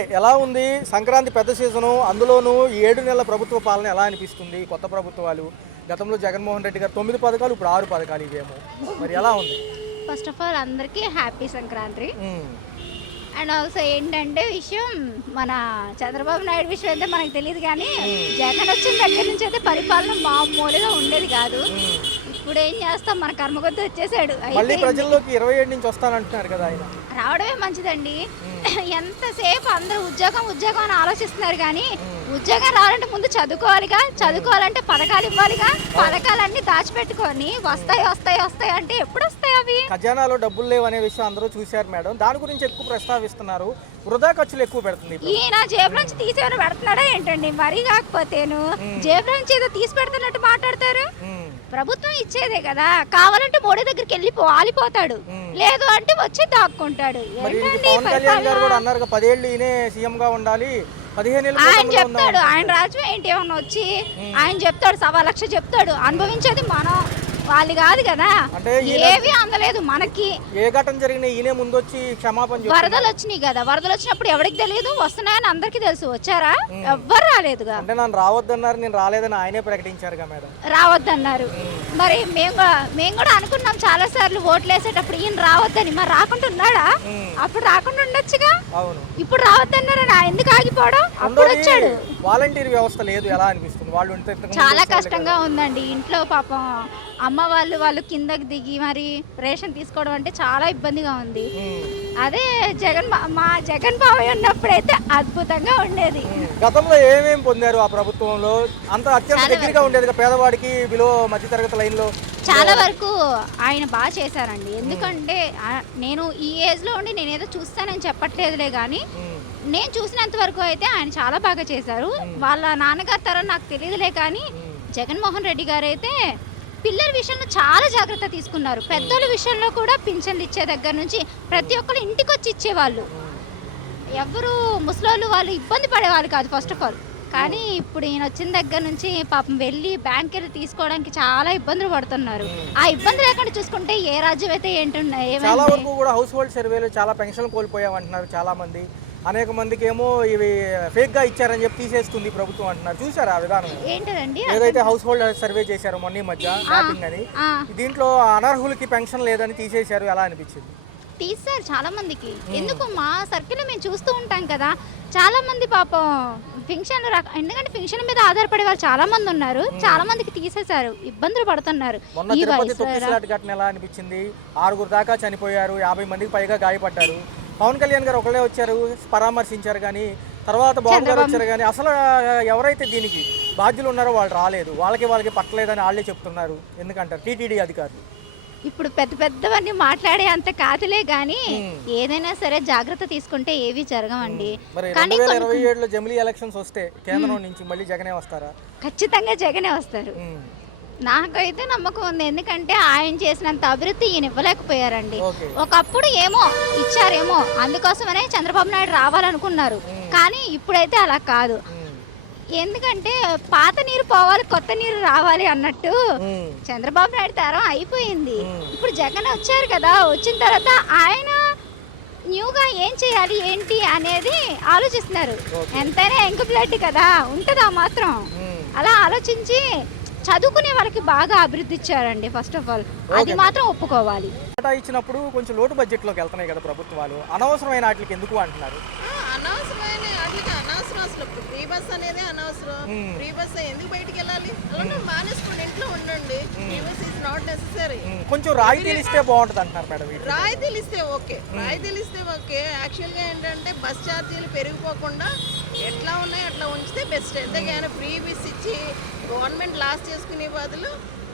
ఎలా ఉంది సంక్రాంతి పెద్ద సీజను, అందులోనూ ఈ 7 నెలల ప్రభుత్వ పాలన ఎలా అనిపిస్తుంది? కొత్త ప్రభుత్వాలు గతంలో జగన్మోహన్ రెడ్డి గారు 9 పథకాలు, ఇప్పుడు 6 పథకాలు ఇవేమో. మరి ఎలా ఉంది? ఫస్ట్ ఆఫ్ ఆల్ అందరికీ హ్యాపీ సంక్రాంతి. హ్మ్. అండ్ ఆల్సో ఏంటంటే విషయం, మన చంద్రబాబు నాయుడు విషయం అయితే మనకు తెలియదు కానీ జగన్ వచ్చిన దగ్గర నుంచి అయితే పరిపాలన మామూలుగా ఉండేది కాదు. ఇప్పుడు ఏం చేస్తాం, మన కర్మ కొద్ది వచ్చేసాడు. మళ్ళీ అయిపోయింది. ప్రజల్లోకి 27 నుంచి వస్తానంటున్నారు కదా ఆయన. రావడమే మంచిదండి. ఎంతసేపు అందరూ ఉద్యోగం అని ఆలోచిస్తున్నారు కానీ ఉద్యోగం రావాలంటే ముందు చదువుకోవాలిగా, చదువుకోవాలంటే పథకాలు ఇవ్వాలిగా, పథకాలన్నీ దాచిపెట్టుకొని వస్తాయి అంటే ఎప్పుడు వస్తాయి అవి? ఖజానాలో డబ్బులు లేవు అనే విషయం అందరూ చూశారు మేడం. దాని గురించి ఎక్కువ ప్రస్తావిస్తున్నారు. వృధా ఖర్చులు ఎక్కువ పెడుతుంది ఇప్పుడు. ఈయన జేబు నుంచి తీసేమైనా పెడుతున్నాడా ఏంటండి? మరీ కాకపోతేను జేబు నుంచి ఏదో తీసి పెడుతున్నట్టు మాట్లాడతారు. ప్రభుత్వం ఇచ్చేదే కదా, కావాలంటే మోడీ దగ్గరికి వెళ్ళి ఆలిపోతాడు, లేదు అంటే వచ్చి దాక్కుంటాడు. మరి ఏంటండి పవన్ కళ్యాణ్ గారు కూడా అన్నారు 10 ఏళ్ళు ఈయనే సీఎం గా ఉండాలి, 15 ఏళ్ళు ఆయన చెప్తాడు. ఆయన రాజ్యం ఏంటి ఏమన్నా వచ్చి ఆయన చెప్తాడు, 1,00,000 చెప్తాడు. అనుభవించేది మనం, వాళ్ళు కాదు కదా. అంటే ఏవి అందలేదు మనకి. ఏ ఘటన జరిగినా ఈయనే ముందు వచ్చి క్షమాపణ చెప్తారు. వరదలు వచ్చినాయి కదా, వరదలు వచ్చినప్పుడు ఎవరికి తెలియదు, వస్తున్నాయని అందరికి తెలుసు. వచ్చారా? ఎవ్వరు రాలేదుగా. అంటే నన్ను రావద్దన్నారు, నేను రాలేదని ఆయనే ప్రకటించారుగా మేడం. రావద్దన్నారు. మరి మేము కూడా అనుకున్నాం చాలా సార్లు ఓట్లు వేసేటప్పుడు ఈయన రావద్దని. మరి రాకుండా ఉన్నాడా? అప్పుడు రాకుండా ఉండొచ్చుగా. అవును. ఇప్పుడు రావద్దన్నారా? ఎందుకు ఆగిపోవడం? అప్పుడు వచ్చాడు. వాలంటీర్ వ్యవస్థ లేదు, ఎలా అనిపిస్తుంది? వాళ్ళు చాలా కష్టంగా ఉందండి. ఇంట్లో పాపం అమ్మ వాళ్ళు కిందకి దిగి మరి రేషన్ తీసుకోవడం అంటే చాలా ఇబ్బందిగా ఉంది. అదే మా జగన్ బాబాయ్ ఉన్నప్పుడైతే అద్భుతంగా ఉండేది. గతంలో ఏమేమి పొందారు ఆ ప్రభుత్వంలో? అంత అత్యంత దగ్గరగా ఉండేది పేదవాడికి, బిలో మధ్యతరగతి లైన్లో. చాలా వరకు ఆయన బాగా చేశారండి. ఎందుకంటే నేను ఈ ఏజ్లో ఉండి నేనేదో చూస్తానని చెప్పట్లేదులే కానీ నేను చూసినంత వరకు అయితే ఆయన చాలా బాగా చేశారు. వాళ్ళ నాన్నగారి తరం నాకు తెలియదులే కానీ జగన్మోహన్ రెడ్డి గారు అయితే పిల్లల విషయంలో చాలా జాగ్రత్త తీసుకున్నారు. పెద్దోళ్ళ విషయంలో కూడా పింఛన్లు ఇచ్చే దగ్గర నుంచి ప్రతి ఒక్కరు ఇంటికి వచ్చి ఇచ్చేవాళ్ళు. ఎవరు ముసలోళ్ళు వాళ్ళు ఇబ్బంది పడేవాళ్ళు కాదు ఫస్ట్ ఆఫ్ ఆల్. కానీ ఇప్పుడు ఈయన వచ్చిన దగ్గర నుంచి పాపం వెళ్ళి బ్యాంక్ వెళ్ళి తీసుకోవడానికి చాలా ఇబ్బందులు పడుతున్నారు. ఆ ఇబ్బంది లేకుండా చూసుకుంటే ఏ రాజ్యం అయితే చాలా వరకు కూడా హౌస్ హోల్డ్ సర్వేలు చాలా పెన్షన్లు కోల్పోయామంటున్నారు చాలా మంది. అనేక మందికి ఏమో ఇవి ఫేక్ గా ఇచ్చారని చెప్పి తీసేస్తుంది ప్రభుత్వం అంటున్నారు. చూసారా ఆ విధానం? ఏంటండి ఏదైతే హౌస్ హోల్డ్ సర్వే చేశారో మొన్న ఈ మధ్య మ్యాపింగ్ అని, దీంట్లో అనర్హులకి పెన్షన్ లేదని తీసేశారు. ఎలా అనిపించింది? తీసారు చాలా మందికి. ఎందుకు మా సర్కిల్ మేము చూస్తూ ఉంటాం కదా, చాలా మంది పాపం పెన్షన్ ఎందుకంటే పెన్షన్ మీద ఆధారపడే వాళ్ళు చాలా మంది ఉన్నారు. చాలా మందికి తీసేశారు, ఇబ్బందులు పడుతున్నారు. మొన్న తిరుపతి తొక్కిసలాట ఘటన ఎలా అనిపించింది? 6 దాకా చనిపోయారు, 50 మందికి పైగా గాయపడ్డారు. పవన్ కళ్యాణ్ గారు ఒకళ్ళే వచ్చారు, పరామర్శించారు, కానీ తర్వాత బాబు గారు వచ్చారు, కానీ అసలు ఎవరైతే దీనికి బాధ్యులు ఉన్నారో వాళ్ళు రాలేదు. వాళ్ళకి పట్టలేదని వాళ్ళే చెప్తున్నారు. ఎందుకంటారు టీటీడీ అధికారులు? ఇప్పుడు పెద్దవన్నీ మాట్లాడే అంత కాదులే గానీ ఏదైనా సరే జాగ్రత్త తీసుకుంటే ఏవి జరగవండి. మరి 2027లో జమిలీ ఎలక్షన్స్ వస్తే కేంద్రం నుంచి మళ్ళీ జగనే వస్తారా? ఖచ్చితంగా జగనే వస్తారు. నాకైతే నమ్మకం ఉంది. ఎందుకంటే ఆయన చేసినంత అభివృద్ధి ఈయన ఇవ్వలేకపోయారండి. ఒకప్పుడు ఏమో ఇచ్చారేమో, అందుకోసమనే చంద్రబాబు నాయుడు రావాలనుకున్నారు. కానీ ఇప్పుడైతే అలా కాదు. ఎందుకంటే పాత నీరు పోవాలి, కొత్త నీరు రావాలి అన్నట్టు చంద్రబాబు నాయుడు తరం అయిపోయింది. ఇప్పుడు జగన్ వచ్చారు కదా, వచ్చిన తర్వాత ఆయన న్యూగా ఏం చేయాలి ఏంటి అనేది ఆలోచిస్తున్నారు. ఎంతైనా ఎంక బ్లడ్ కదా ఉంటుందా మాత్రం. అలా ఆలోచించి చదువుకునే వాళ్ళకి బాగా అభివృద్ధి ఇచ్చారండి. ఫస్ట్ ఆఫ్ ఆల్ అది మాత్రం ఒప్పుకోవాలి. ఇచ్చినప్పుడు కొంచెం లోటు బడ్జెట్లోకి వెళ్తున్నాయి కదా ప్రభుత్వాలు, అనవసరమైన వాటికి ఎందుకు అంటున్నారు? అనవసరమైన వాటికి అనవసరం. అసలు ఫ్రీ బస్ అనేది అనవసరం. ఫ్రీ బస్ ఎందుకు బయటికి వెళ్ళాలి? అలా మానేసుకోండి, ఇంట్లో ఉండండి. Free bus is not necessary. కొంచెం రాయితీలు ఇస్తే బాగుంటుంది అంటున్నారు మేడం. రాయితీలు ఇస్తే ఓకే, రాయితీలు ఇస్తే ఓకే. యాక్చువల్గా ఏంటంటే బస్ ఛార్జీలు పెరిగిపోకుండా ఎట్లా ఉన్నాయో అట్లా ఉంచితే బెస్ట్. ఎంతకైనా ఫ్రీ బస్ ఇచ్చి గవర్నమెంట్ లాస్ చేసుకునే బదులు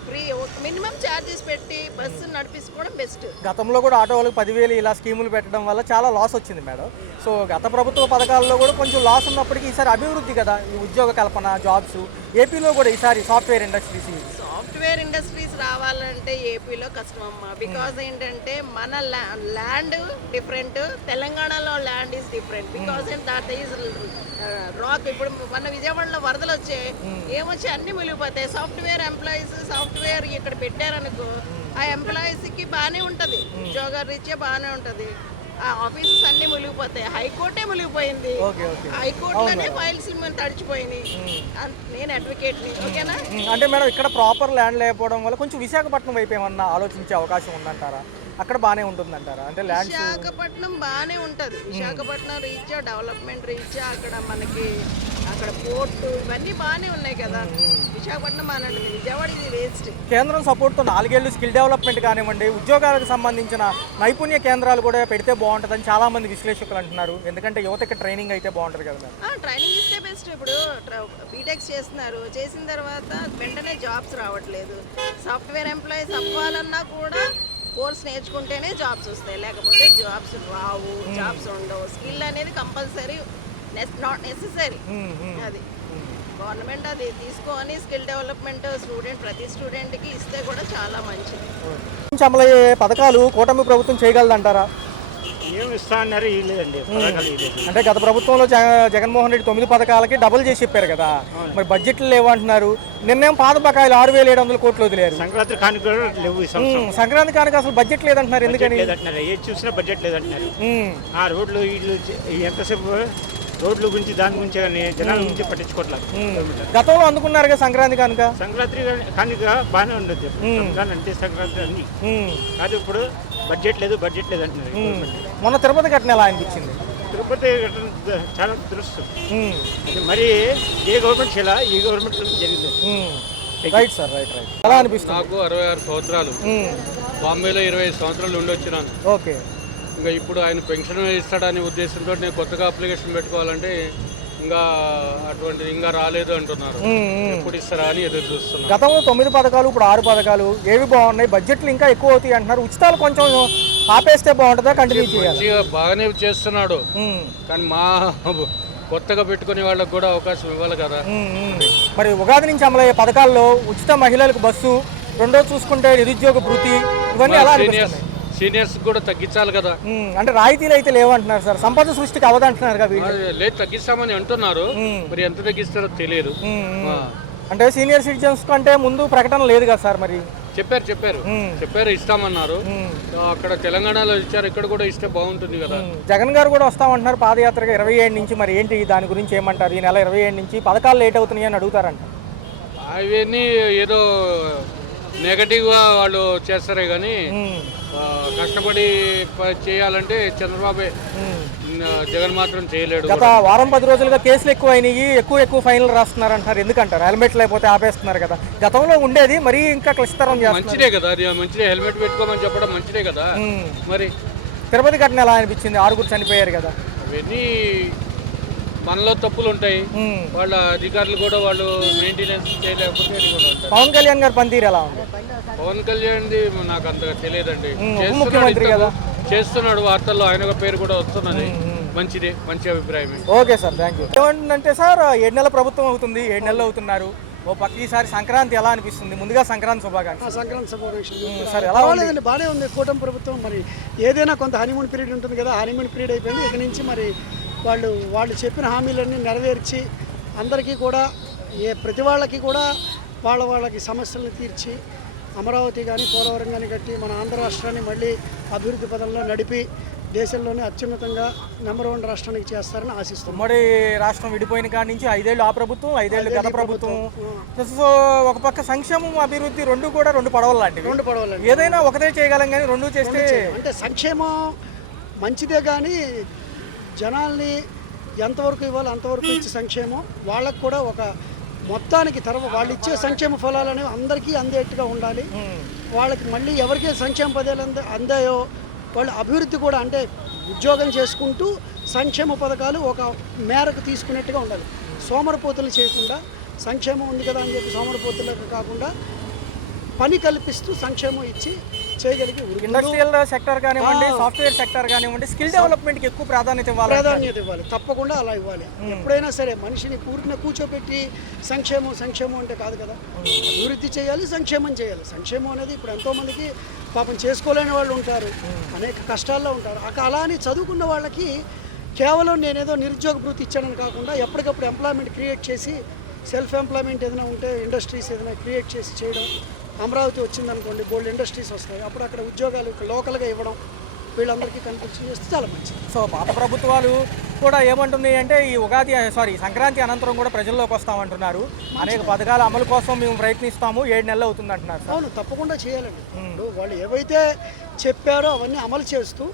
ఫ్రీ మినిమం ఛార్జెస్ పెట్టి బస్సు నడిపించుకోవడం బెస్ట్. గతంలో కూడా ఆటో వాళ్ళకి 10,000 ఇలా స్కీములు పెట్టడం వల్ల చాలా లాస్ వచ్చింది మేడం. సో గత ప్రభుత్వ పథకాల్లో కూడా కొంచెం లాస్ ఉన్నప్పటికీ ఈసారి అభివృద్ధి కదా, ఈ ఉద్యోగ కల్పన, జాబ్స్. ఏపీలో కూడా ఈసారి సాఫ్ట్వేర్ ఇండస్ట్రీస్ రావాలంటే ఏపీలో కష్టం అమ్మా. బికాజ్ ఏంటంటే మన ల్యాండ్ డిఫరెంట్, తెలంగాణలో land is different. Because that is rock. ఇప్పుడు మన విజయవాడలో వరదలు వచ్చాయి, ఏమొచ్చి అన్ని మునిగిపోతాయి. సాఫ్ట్వేర్ ఎంప్లాయీస్ సాఫ్ట్వేర్ ఇక్కడ పెట్టారనుకో, ఆ ఎంప్లాయీస్కి బాగానే ఉంటుంది, ఉద్యోగ రీత్యా బాగానే ఉంటుంది. ఆ ఆఫీసెస్ అన్ని మునిగిపోతాయి. హైకోర్టే మునిగిపోయింది. ఓకే ఓకే హైకోర్టులోనే ఫైల్స్ తడిచిపోయినాయి. నేను అడ్వకేట్ని. ఓకేనా? అంటే మేడం ఇక్కడ ప్రాపర్ ల్యాండ్ లేకపోవడం వల్ల కొంచెం విశాఖపట్నం వైపు ఏమన్నా ఆలోచించే అవకాశం ఉందంటారా? అక్కడ బాగానే ఉంటుందంటారా? అంటే ల్యాండ్ విశాఖపట్నం బాగానే ఉంటుంది. విశాఖపట్నం రీచ్ డెవలప్మెంట్ రీచ్ అక్కడ మనకి అక్కడ పోర్టు ఇవన్నీ బాగానే ఉన్నాయి కదా. విశాఖపట్నం బాగానే విజయవాడ ఇది వేస్ట్. కేంద్రం సపోర్ట్తో 4 ఏళ్ళు స్కిల్ డెవలప్మెంట్ కానివ్వండి, ఉద్యోగాలకు సంబంధించిన నైపుణ్య కేంద్రాలు కూడా పెడితే బాగుంటుందని చాలామంది విశ్లేషకులు అంటున్నారు. ఎందుకంటే యువతకి ట్రైనింగ్ అయితే బాగుంటుంది కదా. ట్రైనింగ్ ఇస్తే బెస్ట్. ఇప్పుడు బీటెక్స్ చేస్తున్నారు, చేసిన తర్వాత వెంటనే జాబ్స్ రావట్లేదు. సాఫ్ట్వేర్ ఎంప్లాయీస్ అవ్వాలన్నా కూడా కోర్స్ నేర్చుకుంటేనే జాబ్స్ వస్తాయి, లేకపోతే జాబ్స్ రావు, జాబ్స్ ఉండవు. స్కిల్ అనేది కంపల్సరీ, నాట్ నెసెసరీ. అది గవర్నమెంట్ అది తీసుకొని స్కిల్ డెవలప్మెంట్ ప్రతి స్టూడెంట్కి ఇస్తే కూడా చాలా మంచిది. అమలయ్యే పథకాలు కూటమి ప్రభుత్వం చేయగలదంటారా? ఏమి ఇస్తా అన్నారు లేదండి. అంటే గత ప్రభుత్వంలో జగన్మోహన్ రెడ్డి 9 పథకాలకి డబుల్ చేసి చెప్పారు కదా, మరి బడ్జెట్లు లేవంటున్నారు. నిన్నేం పాత బకాయిలు 6,700 కోట్లు వదిలేరు. సంక్రాంతి కానుక లేవు. సంక్రాంతి కానుక అసలు బడ్జెట్ లేదంటున్నారు. ఎందుకని లేదంటున్నారు? ఏది చూసినా బడ్జెట్ లేదంటున్నారు. ఆ రోడ్లు ఇళ్ళు ఎంతసేపు రోడ్ల గురించి దాని గురించి కానీ జనాల గురించి పట్టించుకోవట్లేదు. గతంలో అందుకున్నారు కదా సంక్రాంతి కానుక. సంక్రాంతి కానుక బాగానే ఉండదు అంటే సంక్రాంతి అన్ని కాదు. ఇప్పుడు బడ్జెట్ లేదు అంటున్నారు. మొన్న తిరుపతి ఘటన ఎలా అనిపించింది? తిరుపతి చాలా దురదృష్టం. మరి ఏ గవర్నమెంట్ చేయాలా, ఈ గవర్నమెంట్ జరిగింది. Right sir, right right. ఎలా అనిపిస్తుంది? నాకు 66 సంవత్సరాలు, బాంబేలో 25 సంవత్సరాలు ఉండొచ్చినాను. ఓకే. ఇంకా ఇప్పుడు ఆయన పెన్షన్ ఇస్తాడనే ఉద్దేశంతో నేను కొత్తగా అప్లికేషన్ పెట్టుకోవాలంటే ఇంకా అటువంటిది ఇంకా రాలేదు అంటున్నారు. ఎప్పుడు ఇస్తారా అని ఎదురు చూస్తున్నారు. గతంలో 9 పథకాలు, ఇప్పుడు 6 పథకాలు ఏవి బాగున్నాయి? బడ్జెట్లు ఇంకా ఎక్కువ అవుతాయి అంటున్నారు. ఉచితాలు కొంచెం ఆపేస్తే బాగుంటుందా, కంటిన్యూ చేయాలి? బాగానే చేస్తున్నాడు, కానీ మా కొత్తగా పెట్టుకునే వాళ్ళకి కూడా అవకాశం ఇవ్వాలి కదా. మరి ఉగాది నుంచి అమలయ్యే పథకాల్లో ఉచిత మహిళలకు బస్సు, రెండో చూసుకుంటే నిరుద్యోగ భృతి, ఇవన్నీ ఎలా అనిపిస్తున్నాయి? సీనియర్స్ కూడా తగ్గించాలి కదా. అంటే రాయితీలు అయితే లేవంటున్నారు సార్, సంపద సృష్టికి అవదంటున్నారు కదా. లేదు, తగ్గిస్తామని అంటున్నారు, మరి ఎంత తగ్గిస్తారో తెలియదు. అంటే సీనియర్ సిటిజన్స్ కంటే ముందు ప్రకటన లేదు కదా సార్. మరి చెప్పారు ఇస్తామన్నారు. అక్కడ తెలంగాణలో ఇచ్చారు, ఇక్కడ కూడా ఇస్తే బాగుంటుంది కదా. జగన్ గారు కూడా వస్తామంటున్నారు పాదయాత్రగా 27 నుంచి. మరి ఏంటి దాని గురించి ఏమంటారు? ఈ నెల 27 నుంచి పథకాలు లేట్ అవుతున్నాయి అని అడుగుతారంట. అవన్నీ ఏదో నెగటివ్ గా వాళ్ళు చేస్తారే కానీ కష్టపడి చేయాలంటే చంద్రబాబు, జగన్ మాత్రం చేయలేడు. గత వారం 10 రోజులుగా కేసులు ఎక్కువ అయినాయి, ఎక్కువ ఫైన్లు రాస్తున్నారు అంటారు. ఎందుకంటారు? హెల్మెట్ లేకపోతే ఆపేస్తున్నారు కదా. గతంలో ఉండేది మరి ఇంకా క్లిష్టతరం చేస్తున్నారు. మంచిదే కదా, అది మంచిదే. హెల్మెట్ పెట్టుకోమని చెప్పడం మంచిదే కదా. మరి తిరుపతి ఘటన ఎలా అనిపించింది? 6 చనిపోయారు కదా. అవన్నీ మనలో తప్పులు ఉంటాయి, వాళ్ళ అధికారులు కూడా వాళ్ళు మెయింటెనెన్స్ చేయలేకపోతే. పవన్ కళ్యాణ్ గారు పనితీరు ఎలా ఉంది? పవన్ కళ్యాణ్ నాకు అంతగా తెలియదండి. ముఖ్యమంత్రి కదా, చేస్తున్నాడు. వార్తల్లో ఆయన పేరు కూడా వస్తున్నది. మంచిదే, మంచి అభిప్రాయమే. Okay sir, thank you. ఏమంటుందంటే సార్ 7 నెలల ప్రభుత్వం అవుతుంది, 7 నెలలు అవుతున్నారు. ఓ పక్క ఈసారి సంక్రాంతి ఎలా అనిపిస్తుంది? ముందుగా సంక్రాంతి శుభాకాంక్షలు. సంక్రాంతి శుభాకాంక్షలు సార్. ఎలా లేదండి, బాగానే ఉంది కూటమి ప్రభుత్వం. మరి ఏదైనా కొంత హనీమూన్ పీరియడ్ ఉంటుంది కదా, హనీమూన్ పీరియడ్ అయిపోయింది. ఇక నుంచి మరి వాళ్ళు చెప్పిన హామీలన్నీ నెరవేర్చి అందరికీ కూడా ప్రతి వాళ్ళకి కూడా వాళ్ళకి సమస్యలను తీర్చి అమరావతి కానీ పోలవరం కానీ కట్టి మన ఆంధ్ర రాష్ట్రాన్ని మళ్ళీ అభివృద్ధి పదంలో నడిపి దేశంలోనే అత్యున్నతంగా నెంబర్ 1 రాష్ట్రానికి చేస్తారని ఆశిస్తాం. ఉమ్మడి రాష్ట్రం విడిపోయిన కాడి నుంచి 5 ఏళ్ళు ఆ ప్రభుత్వం, 5 ఏళ్ళు గత ప్రభుత్వం. సో ఒక పక్క సంక్షేమం, అభివృద్ధి రెండు కూడా 2 పడవలు లాంటివి. 2 పడవలు. ఏదైనా ఒకటే చేయగలం కానీ 2 చేస్తే అంటే సంక్షేమం మంచిదే కానీ జనాల్ని ఎంతవరకు ఇవ్వాలి అంతవరకు ఇచ్చే సంక్షేమం వాళ్ళకు కూడా ఒక మొత్తానికి వాళ్ళు ఇచ్చే సంక్షేమ ఫలాలు అనేవి అందరికీ అందేట్టుగా ఉండాలి. వాళ్ళకి మళ్ళీ ఎవరికైతే సంక్షేమ పదాలు అందాయో వాళ్ళు అభివృద్ధి కూడా, అంటే ఉద్యోగం చేసుకుంటూ సంక్షేమ పథకాలు ఒక మేరకు తీసుకునేట్టుగా ఉండాలి. సోమరపోతులు చేయకుండా సంక్షేమం ఉంది కదా అని చెప్పి సోమరపోతులకు కాకుండా పని కల్పిస్తూ సంక్షేమం ఇచ్చి చేయగలిగి ఇండస్ట్రియల్ సెక్టర్ కానివ్వండి, సాఫ్ట్వేర్ సెక్టర్ కానివ్వండి, స్కిల్ డెవలప్మెంట్కి ఎక్కువ ప్రాధాన్యత ఇవ్వాలి. తప్పకుండా అలా ఇవ్వాలి. ఎప్పుడైనా సరే మనిషిని కూర్చోబెట్టి సంక్షేమం అంటే కాదు కదా. అభివృద్ధి చేయాలి, సంక్షేమం చేయాలి. సంక్షేమం అనేది ఇప్పుడు ఎంతోమందికి పాపం చేసుకోలేని వాళ్ళు ఉంటారు, అనేక కష్టాల్లో ఉంటారు. అలా అని చదువుకున్న వాళ్ళకి కేవలం నేనేదో నిరుద్యోగ భృతి ఇచ్చానని కాకుండా ఎప్పటికప్పుడు ఎంప్లాయ్మెంట్ క్రియేట్ చేసి, సెల్ఫ్ ఎంప్లాయ్మెంట్ ఏదైనా ఉంటే ఇండస్ట్రీస్ ఏదైనా క్రియేట్ చేసి చేయడం. అమరావతి వచ్చిందనుకోండి, గోల్డ్ ఇండస్ట్రీస్ వస్తాయి, అప్పుడు అక్కడ ఉద్యోగాలు లోకల్గా ఇవ్వడం. వీళ్ళందరికీ కన్స్ట్రక్షన్ చేస్తే చాలా మంచిది. సో పాత ప్రభుత్వాలు కూడా ఏమంటున్నాయి అంటే ఈ సంక్రాంతి అనంతరం కూడా ప్రజల్లోకి వస్తామంటున్నారు. అనేక పథకాల అమలు కోసం మేము ప్రయత్నిస్తాము, 7 నెలలు అవుతుంది అంటున్నారు సార్. అవును, తప్పకుండా చేయాలండి. ఇప్పుడు వాళ్ళు ఏవైతే చెప్పారో అవన్నీ అమలు చేస్తూ,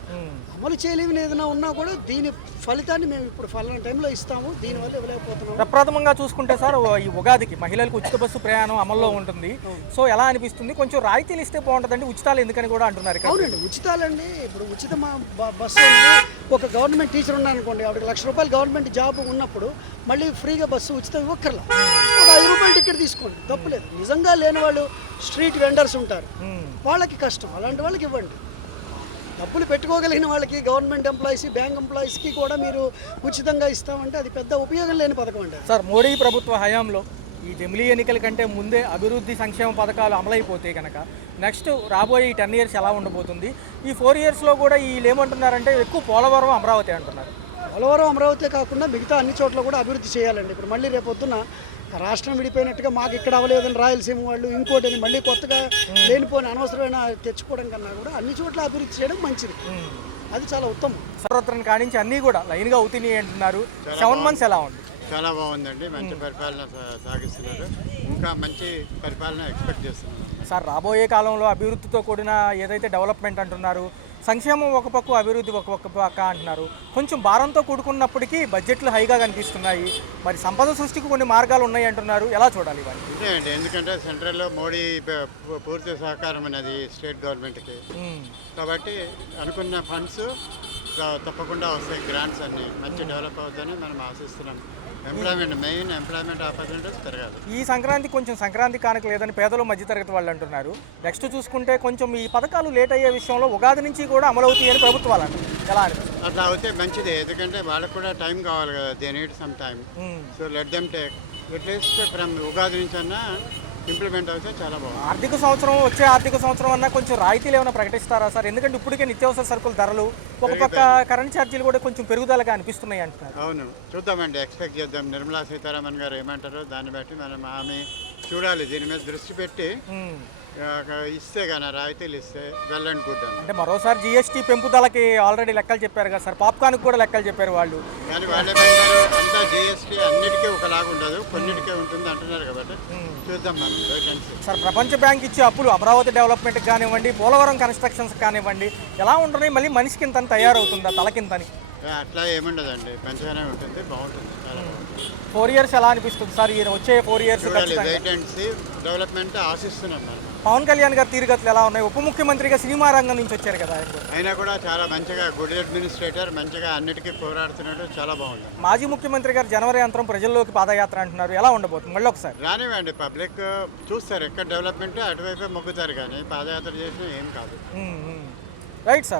అమలు చేయలేని ఏదైనా ఉన్నా కూడా దీని ఫలితాన్ని మేము ఇప్పుడు ఫలానా టైంలో ఇస్తాము, దీనివల్ల ఇవ్వలేకపోతున్నాము. ప్రప్రథమంగా చూసుకుంటే సార్ ఈ ఉగాదికి మహిళలకు ఉచిత బస్సు ప్రయాణం అమల్లో ఉంటుంది. సో ఎలా అనిపిస్తుంది? కొంచెం రాయితీలు ఇస్తే బాగుంటుందండి, ఉచితాలు ఎందుకని కూడా అంటున్నారు ఇక్కడ. అవునండి, ఉచితాలండి. ఇప్పుడు ఉచిత బస్సు ఉంది. ఒక గవర్నమెంట్ టీచర్ ఉన్నారనుకోండి, ఆవిడకి ₹1,00,000 గవర్నమెంట్ జాబ్ ఉన్నప్పుడు మళ్ళీ ఫ్రీగా బస్సు ఉచితం ఇవ్వక్కర్లా. ఒక ₹5 టికెట్ తీసుకోండి, తప్పులేదు. నిజంగా లేని వాళ్ళు స్ట్రీట్ వెండర్స్ ఉంటారు, వాళ్ళకి కష్టం, అలాంటి వాళ్ళకి ఇవ్వండి. డబ్బులు పెట్టుకోగలిగిన వాళ్ళకి, గవర్నమెంట్ ఎంప్లాయీస్, బ్యాంక్ ఎంప్లాయీస్కి కూడా మీరు ఉచితంగా ఇస్తామంటే అది పెద్ద ఉపయోగం లేని పథకం అండి. సార్ మోడీ ప్రభుత్వ హయాంలో ఈ జమిలీ ఎన్నికల కంటే ముందే అభివృద్ధి సంక్షేమ పథకాలు అమలైపోతే కనుక నెక్స్ట్ రాబోయే 10 ఇయర్స్ ఎలా ఉండబోతుంది? ఈ 4 ఇయర్స్లో కూడా వీళ్ళు ఏమంటున్నారంటే ఎక్కువ పోలవరం, అమరావతి అంటున్నారు. పోలవరం, అమరావతి కాకుండా మిగతా అన్ని చోట్ల కూడా అభివృద్ధి చేయాలండి. ఇప్పుడు మళ్ళీ రేపొద్దున రాష్ట్రం విడిపోయినట్టుగా మాకు ఇక్కడ అవ్వలేదని రాయలసీమ వాళ్ళు ఇంకోటి మళ్ళీ కొత్తగా లేనిపోని అనవసరమైన తెచ్చుకోవడం కన్నా కూడా అన్ని చోట్ల అభివృద్ధి చేయడం మంచిది. అది చాలా ఉత్తమం. సంవత్సరం కానించి అన్నీ కూడా లైన్గా అవుతున్నాయి అంటున్నారు. 7 మంత్స్ ఎలా ఉంది? చాలా బాగుందండి, మంచి పరిపాలన సాగిస్తున్నారు. ఇంకా మంచి పరిపాలన ఎక్స్పెక్ట్ చేస్తున్నారు. సార్ రాబోయే కాలంలో అభివృద్ధితో కూడిన ఏదైతే డెవలప్మెంట్ అంటున్నారు, సంక్షేమం ఒక పక్క, అభివృద్ధి ఒక పక్క అంటున్నారు. కొంచెం భారంతో కూడుకున్నప్పటికీ బడ్జెట్లు హైగా కనిపిస్తున్నాయి. మరి సంపద సృష్టికి కొన్ని మార్గాలు ఉన్నాయి అంటున్నారు. ఎలా చూడాలి ఇవన్నీ? అండి, ఎందుకంటే సెంట్రల్లో మోడీ పూర్తి సహకారం అనేది స్టేట్ గవర్నమెంట్కి. కాబట్టి అనుకున్న ఫండ్స్ తప్పకుండా వస్తాయి, గ్రాంట్స్ అన్ని మంచి డెవలప్ అవుతుందని మనం ఆశిస్తున్నాం. మెయిన్ ఎంప్లాయ్మెంట్ ఆపర్చునిటీస్ పెరగాలి. ఈ సంక్రాంతి కొంచెం సంక్రాంతి కానుక లేదని పేదలు, మధ్యతరగతి వాళ్ళు అంటున్నారు. నెక్స్ట్ చూసుకుంటే కొంచెం ఈ పథకాలు లేట్ అయ్యే విషయంలో ఉగాది నుంచి కూడా అమలవుతాయి అని ప్రభుత్వాలు అంటారు. ఎలా అనిపిస్తుంది? అట్లా అవుతే మంచిదే, ఎందుకంటే వాళ్ళకు కూడా టైం కావాలి కదా, they need some time. So let them take at least from Ugadi నుంచి అన్నా ఇంప్లిమెంట్ అవుతే చాలా బాగుంది. వచ్చే ఆర్థిక సంవత్సరం అన్నా కొంచెం రాయితీలు ఏమైనా ప్రకటిస్తారా సార్? ఎందుకంటే ఇప్పటికే నిత్యావసర సరుకుల ధరలు, ఒక పక్క కరెంట్ ఛార్జీలు కూడా కొంచెం పెరుగుదలగా అనిపిస్తున్నాయి అంటున్నారు. అవును, చూద్దామండి, ఎక్స్పెక్ట్ చేద్దాం. నిర్మలా సీతారామన్ గారు ఏమంటారో దాన్ని బట్టి మనం ఆమె చూడాలి. దీని మీద దృష్టి పెట్టి ఇస్తే కానీ రాయితీలు ఇస్తే వెల్ అండ్ గుడ్ అని. అంటే మరోసారి జిఎస్టీ పెంపుదలకి ఆల్రెడీ లెక్కలు చెప్పారు కదా సార్, పాప్కార్న్కి కూడా లెక్కలు చెప్పారు వాళ్ళు. కానీ వాళ్ళేమంటారు, అంతా జిఎస్టీ అన్నిటికీ ఒకలాగా ఉండదు, కొన్నిటికే ఉంటుంది అంటున్నారు. కాబట్టి చూద్దాం మనం, వెయిట్ అండ్ సీ. సార్ ప్రపంచ బ్యాంక్ ఇచ్చే అప్పులు అమరావతి డెవలప్మెంట్కి కానివ్వండి, పోలవరం కన్స్ట్రక్షన్స్కి కానివ్వండి ఎలా ఉంటున్నాయి? మళ్ళీ మనిషికి ఇంత తయారవుతుందా తలకింతని? అట్లా ఏముండదండి, మంచిగానే ఉంటుంది, బాగుంటుంది, చాలా బాగుంటుంది. 4 ఇయర్స్ ఎలా అనిపిస్తుంది సార్? ఈ వచ్చే 4 years wait and see, development ఆశిస్తున్నాం మనం. పవన్ కళ్యాణ్ గారి తీరుగతులు ఎలా ఉన్నాయి? ఉప ముఖ్యమంత్రిగా సినిమా రంగం నుంచి వచ్చారు కదా ఆయన. అయినా కూడా చాలా మంచిగా గుడ్ అడ్మినిస్ట్రేటర్, మంచిగా అన్నిటికీ పోరాడుతున్నాడు, చాలా బాగుంది. మాజీ ముఖ్యమంత్రి గారు జనవరి అంతరం ప్రజల్లోకి పాదయాత్ర అంటున్నారు. ఎలా ఉండబోతుంది? మళ్ళీ ఒకసారి రానివ్వండి, పబ్లిక్ చూస్తారు, ఎక్కడ డెవలప్మెంట్ అటువైపే మొగ్గుతారు, కానీ పాదయాత్ర చేసినా ఏం కాదు. Right sir.